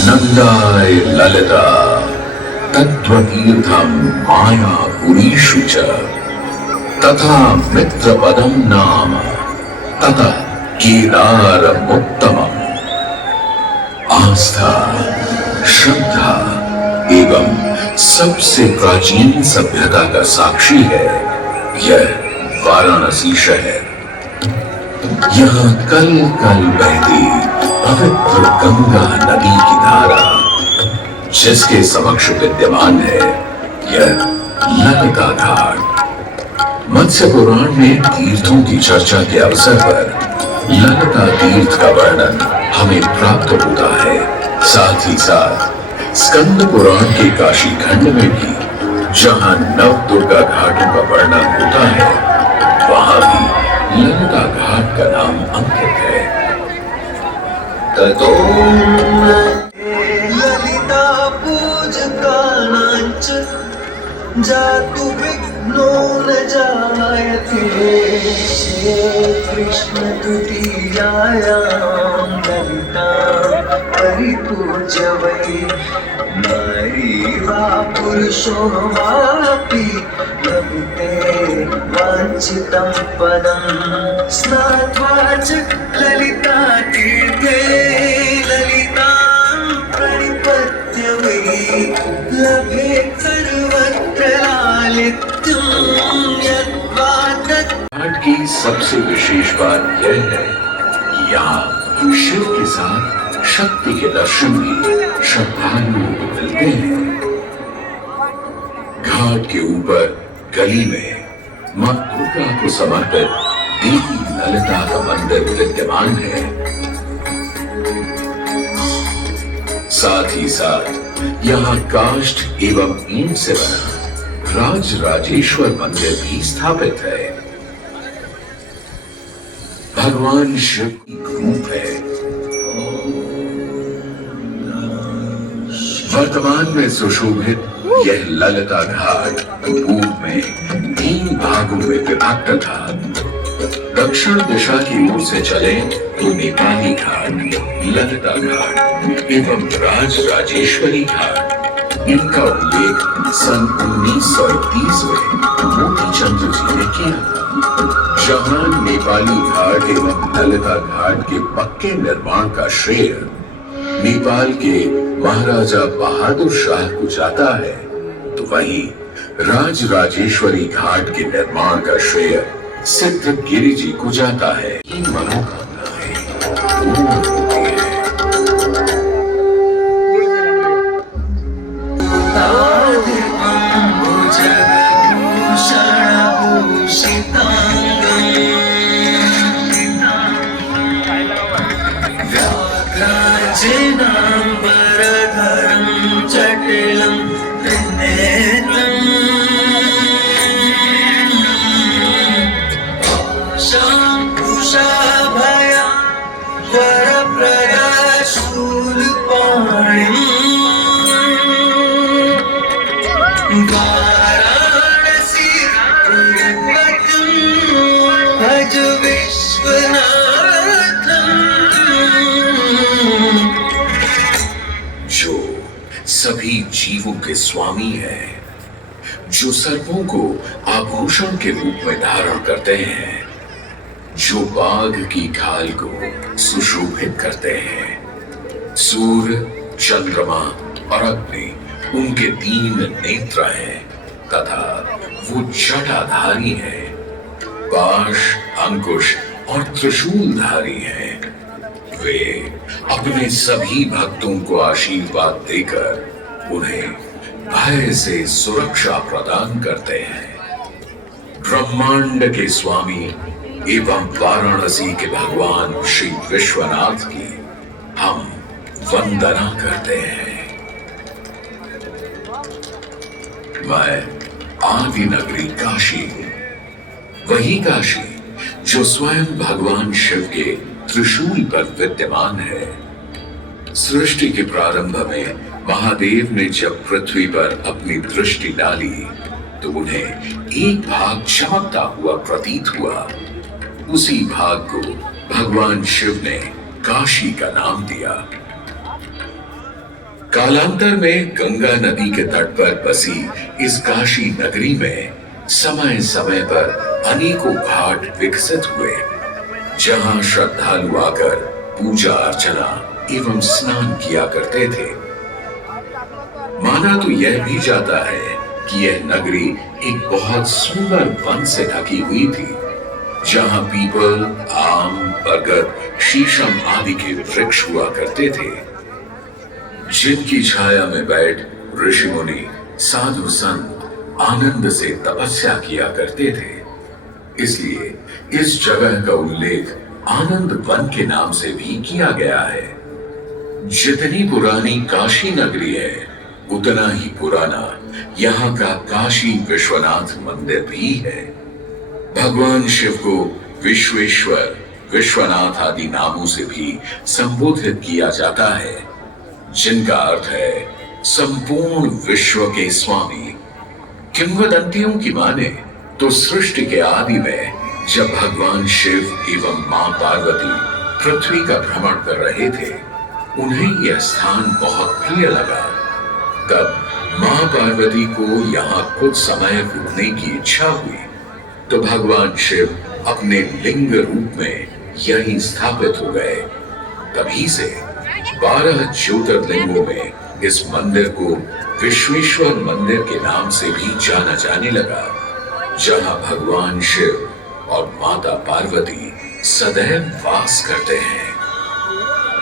नंदाय ललिता तत्त्वतीर्थम मायापुरीषु च तथा मित्रपदम नाम ततः केदारमुत्तमम्। आस्था, श्रद्धा एवं सबसे प्राचीन सभ्यता का साक्षी है यह वाराणसी शहर। यहाँ कल कल बहती पवित्र गंगा नदी की धारा, जिसके समक्ष विद्यमान है यह ललिता घाट। मत्स्य पुराण में तीर्थों की चर्चा के अवसर पर ललिता तीर्थ का वर्णन हमें प्राप्त होता है। साथ ही साथ स्कंद पुराण के काशी खंड में भी जहां नव दुर्गा घाटों का वर्णन होता है, वहां भी ललिता घाट का नाम अंकित है। ततो ललिता पूजकानांच जातु विघ्नो न जायते। श्री कृष्ण तुतीयायां ललिता परिपूज्य वै। नारी वा पुरुषो वापि लभते वाञ्छितं पदं। स्नात्वा च ललिता तीर्थे ललितां प्रणिपत्य वै। लभेत् सर्वत्र लालित्यं यद्वा तत्। घाट की सबसे विशेष बात यह है कि यहाँ शिव के साथ शक्ति के दर्शन भी श्रद्धालुओं को मिलते हैं। घाट के ऊपर गली में मां दुर्गा को समर्पित देवी ललिता का मंदिर विद्यमान है। साथ ही साथ यहाँ काष्ठ एवं ईंट से बना राज राजेश्वर मंदिर भी स्थापित है। भगवान शिव की रूप है। वर्तमान में सुशोभित यह ललिता घाट पूर्व में 3 भागों में विभक्त था। दक्षिण दिशा की ओर से चले तो नेपाली घाट, ललिता घाट एवं राज राजेश्वरी घाट। इनका उल्लेख सन 1931 में मोतीचंद्र जी ने किया था। जहां नेपाली घाट एवं ललिता घाट के पक्के निर्माण का श्रेय नेपाल के महाराजा बहादुर शाह को जाता है, तो वहीं राज राजेश्वरी घाट के निर्माण का श्रेय सिद्ध गिरि जी को जाता है। इन मनोकामनाएं पूर्ण होती है। जटिलं त्रिनेत्रं शांकुशाभयं वरप्रदा शूलपाणिं। वाराणसी पुरपतिं भज विश्वनाथं। जो सभी जीवों के स्वामी है, जो सर्पों को आभूषण के रूप में धारण करते हैं, जो बाघ की खाल को सुशोभित करते हैं। सूर्य, चंद्रमा और अग्नि उनके 3 नेत्र हैं तथा वो जटाधारी हैं। पाश, अंकुश और त्रिशूलधारी हैं। वे अपने सभी भक्तों को आशीर्वाद देकर उन्हें भय से सुरक्षा प्रदान करते हैं। ब्रह्मांड के स्वामी एवं वाराणसी के भगवान श्री विश्वनाथ की हम वंदना करते हैं। मैं आदि नगरी काशी हूं, वही काशी जो स्वयं भगवान शिव के त्रिशूल पर विद्यमान है। सृष्टि के प्रारंभ में महादेव ने जब पृथ्वी पर अपनी दृष्टि डाली तो उन्हें एक भाग चमकता हुआ प्रतीत हुआ। उसी भाग को भगवान शिव ने काशी का नाम दिया। कालांतर में गंगा नदी के तट पर बसी इस काशी नगरी में समय समय पर अनेकों घाट विकसित हुए, जहां श्रद्धालु आकर पूजा अर्चना एवं स्नान किया करते थे। माना तो यह भी जाता है कि यह नगरी एक बहुत सुंदर वन से ढकी हुई थी, जहां पीपल, आम, बरगद, शीशम आदि के वृक्ष हुआ करते थे, जिनकी छाया में बैठ ऋषि मुनि, साधु संत आनंद से तपस्या किया करते थे। इसलिए इस जगह का उल्लेख आनंद वन के नाम से भी किया गया है। जितनी पुरानी काशी नगरी है, उतना ही पुराना यहाँ का काशी विश्वनाथ मंदिर भी है। भगवान शिव को विश्वेश्वर, विश्वनाथ आदि नामों से भी संबोधित किया जाता है, जिनका अर्थ है संपूर्ण विश्व के स्वामी। किंवदंतियों की माने तो सृष्टि के आदि में जब भगवान शिव एवं मां पार्वती पृथ्वी का भ्रमण कर रहे थे, उन्हें यह स्थान बहुत प्रिय लगा। तब मां पार्वती को यहाँ कुछ समय रुकने की इच्छा हुई, तो भगवान शिव अपने लिंग रूप में यहीं स्थापित हो गए। तभी से 12 ज्योतिर्लिंगों में इस मंदिर को विश्वेश्वर मंदिर के नाम से भी जाना जाने लगा, जहां भगवान शिव और माता पार्वती सदैव वास करते हैं।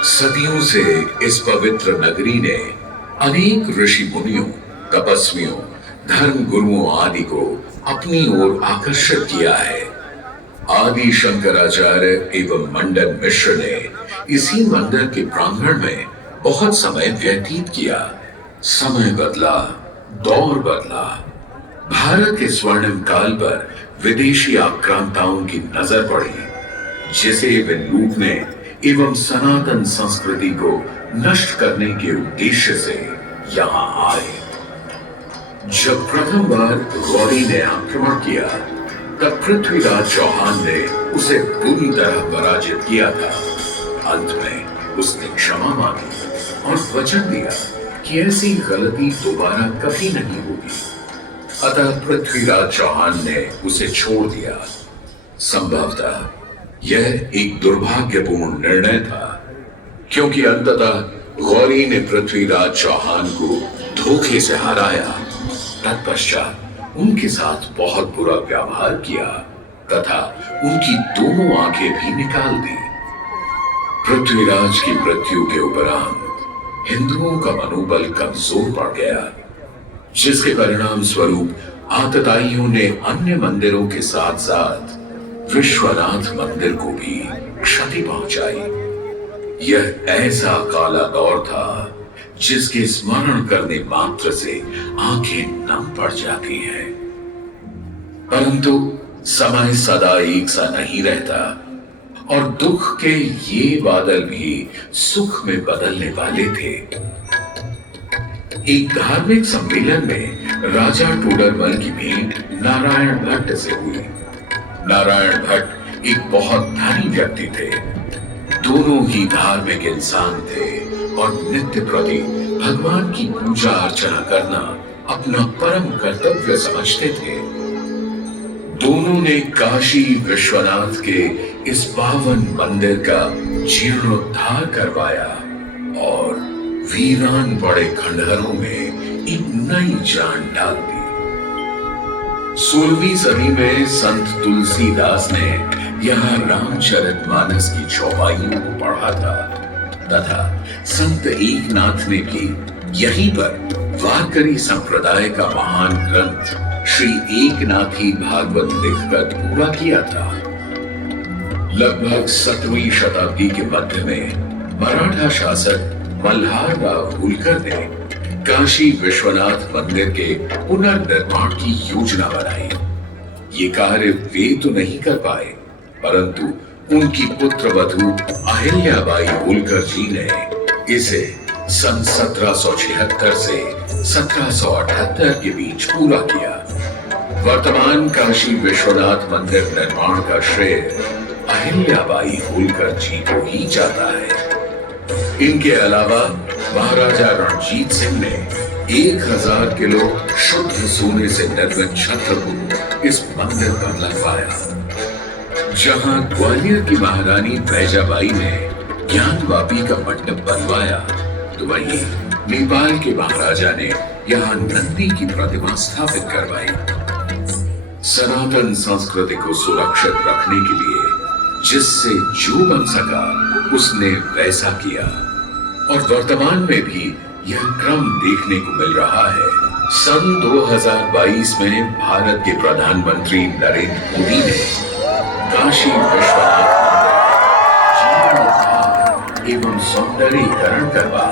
सदियों से इस पवित्र नगरी ने अनेक ऋषि मुनियों, तपस्वियों, धर्म गुरुओं आदि को अपनी ओर आकर्षित किया है। आदि शंकराचार्य एवं मंडन मिश्र ने इसी मंदिर के प्रांगण में बहुत समय व्यतीत किया। समय बदला, दौर बदला, भारत के स्वर्णिम काल पर विदेशी आक्रांताओं की नजर पड़ी, जिसे वे लूटने एवं सनातन संस्कृति को नष्ट करने के उद्देश्य से यहाँ आए। जब प्रथम बार गौरी ने आक्रमण किया, तब पृथ्वीराज चौहान ने उसे बुरी तरह पराजित किया था। अंत में उसने क्षमा मांगी और वचन दिया कि ऐसी गलती दोबारा कभी नहीं होगी। अतः पृथ्वीराज चौहान ने उसे छोड़ दिया। संभवतः यह एक दुर्भाग्यपूर्ण निर्णय था, क्योंकि अंततः गौरी ने पृथ्वीराज चौहान को धोखे से हराया। तत्पश्चात उनके साथ बहुत बुरा व्यवहार किया तथा उनकी दोनों आंखें भी निकाल दी। पृथ्वीराज की मृत्यु के उपरांत हिंदुओं का मनोबल कमजोर पड़ गया, जिसके परिणाम स्वरूप आतताइयों ने अन्य मंदिरों के साथ साथ विश्वनाथ मंदिर को भी क्षति पहुंचाई। यह ऐसा काला दौर था जिसके स्मरण करने मात्र से आंखें नम पड़ जाती हैं। परंतु समय सदा एक सा नहीं रहता और दुख के ये बादल भी सुख में बदलने वाले थे। एक धार्मिक सम्मेलन में राजा टोडरमल की भेंट नारायण भट्ट से हुई। नारायण भट्ट एक बहुत धनी व्यक्ति थे। दोनों ही धार्मिक इंसान थे और नित्य प्रति भगवान की पूजा अर्चना करना अपना परम कर्तव्य समझते थे। दोनों ने काशी विश्वनाथ के इस पावन मंदिर का जीर्णोद्धार करवाया और वीरान पड़े खंडहरों में एक नई जान डाल दी। 16वीं सदी में संत तुलसीदास ने यहाँ रामचरितमानस की चौपाइयों को पढ़ा था तथा संत एकनाथ ने भी यहीं पर वारकरी संप्रदाय का महान ग्रंथ श्री एकनाथी भागवत लिखकर पूरा किया था। लगभग 17वीं शताब्दी के मध्य में मराठा शासक मल्हार राव होलकर ने काशी विश्वनाथ मंदिर के पुनर्निर्माण की योजना बनाई। ये कार्य वे तो नहीं कर पाए, परंतु उनकी पुत्रवधू अहिल्याबाई होलकर जी ने इसे सन 1776 से 1778 के बीच पूरा किया। वर्तमान काशी विश्वनाथ मंदिर निर्माण का श्रेय अहिल्याबाई होलकर जी को ही चाहता है। इनके अलावा महाराजा रणजीत सिंह ने 1000 किलो शुद्ध सोने से निर्मित छत्र को इस मंदिर पर लगवाया। जहां ग्वालियर की महारानी बैजाबाई ने ज्ञानवापी का मंडप बनवाया, तो वहीं नेपाल के महाराजा ने यहाँ नंदी की प्रतिमा स्थापित करवाई। सनातन संस्कृति को सुरक्षित रखने के लिए जिससे जो बन सका उसने वैसा किया, और वर्तमान में भी यह क्रम देखने को मिल रहा है। सन 2022 में भारत के प्रधानमंत्री नरेंद्र मोदी ने काशी विश्वनाथ जीर्णोद्धार एवं सौंदर्यीकरण करवा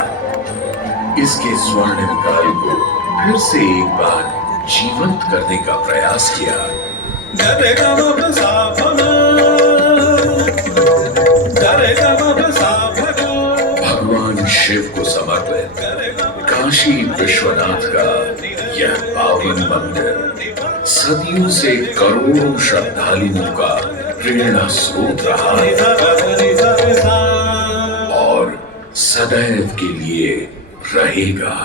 इसके स्वर्णिम काल को फिर से एक बार जीवंत करने का प्रयास किया। भगवान शिव को समर्पित काशी विश्वनाथ का यह पावन मंदिर सदियों से करोड़ों श्रद्धालुओं का प्रेरणा स्रोत रहा है और सदैव के लिए रहेगा।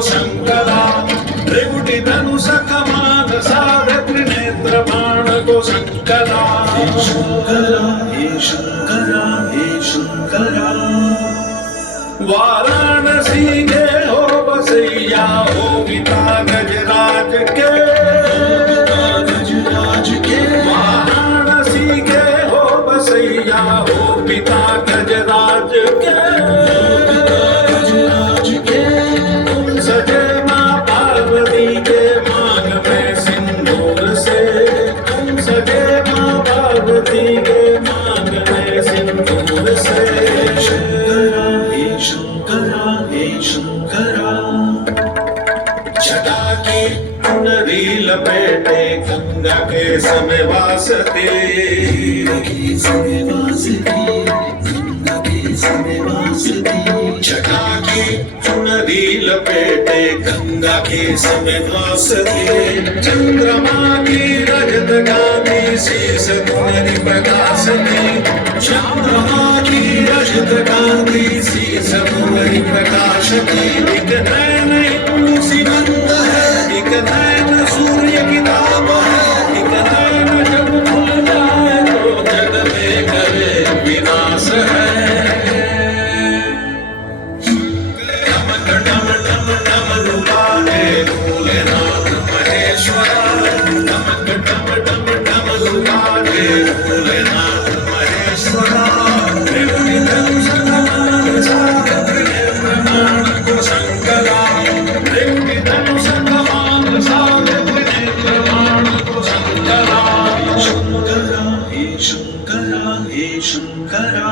शंकरा त्रिकुटी धनुष कमान सावित्री नेत्र बाण को शंकरा, हे शंकरा हे शंकरा हे शंकरा। वाराणसी के हो बसैया हो पिता गजराज के, गजराज के। वाराणसी के हो बसैया हो पिता गजराज के, गजराज के। तुम सजे माँ पार्वती के मांग में सिंदूर से, तुम सजे माँ पार्वती के मांग में सिंदूर से। शंकरा हे शंकरा हे शंकरा। जटा की चुनरी लपेटे गंगा के समय वासते, जटा की चुनरी लपेटे गंगा के समय वासते। चंद्रमा की रजत गांधी शीस तुम्हारी प्रकाशती, चंद्रमा की रजत गांधी शीस तुम्हारी प्रकाशती। एक नैन तुलसी बंद है, एक नैन सूर्य की ताप है, एक नैन जब खुल जाए तो जग में करे विनाश है। शंकरा हे शंकरा हे शंकरा।